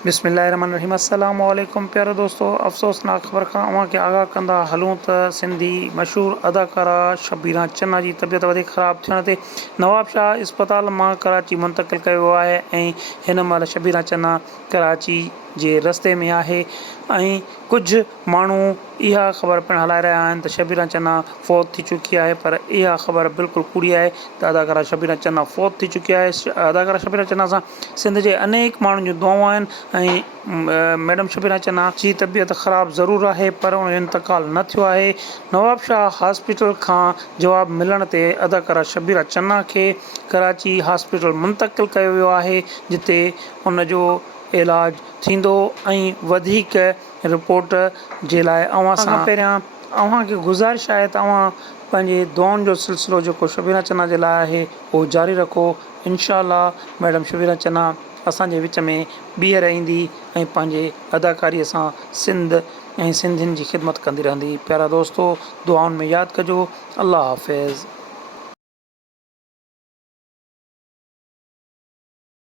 बिस्मिल्लाहिर्रहमानिर्रहीम। अस्सलामु अलैकुम प्यारे दोस्तों, अफ़सोसनाक ख़बर खां अव्हांखे आगाह कंदा हलूं त सिंधी मशहूर अदाकारा शबीना चन्ना जी तबियत वधीक ख़राब थियण ते नवाबशाह इस्पताल मां कराची मुंतक़िल कयो वियो आहे ऐं हिन महिल शबीना चन्ना कराची जे रस्ते में आहे। ऐं कुझु माण्हू इहा ख़बर पिणु हलाए रहिया आहिनि त शबीना चन्ना फ़ौत थी चुकी आहे, पर इहा ख़बर बिल्कुलु कूड़ी आहे त अदाकारा शबीना चन्ना फ़ौत थी चुकी आहे। अदाकारा शबीना चन्ना सां सिंध जे अनेक माण्हुनि जूं दुआऊं आहिनि ऐं मैडम शबीना चन्ना जी तबियत ख़राब ज़रूरु आहे, पर उन जो इंतकाल न थियो आहे। नवाबशाह हॉस्पिटल खां जवाबु मिलण ते अदाकारा शबीना चन्ना खे कराची हॉस्पिटल मुंतक़िल कयो वियो आहे, जिते उनजो इलाज थींदो। ऐं वधीक रिपोर्ट जे लाइ अव्हां सां पहिरियां अव्हांखे गुज़ारिश आहे त अव्हां पंहिंजे दुआउनि जो सिलसिलो जेको शबीना चन्ना जे लाइ आहे उहो जारी रखो। इंशाअल्लाह मैडम शबीना चन्ना असांजे विच में ॿीहर ईंदी ऐं पंहिंजे अदाकारीअ सां सिंध ऐं सिंधियुनि जी ख़िदमत कंदी रहंदी। प्यारा दोस्तो, दुआउनि में यादि कजो। अल्लाह हाफ़िज़।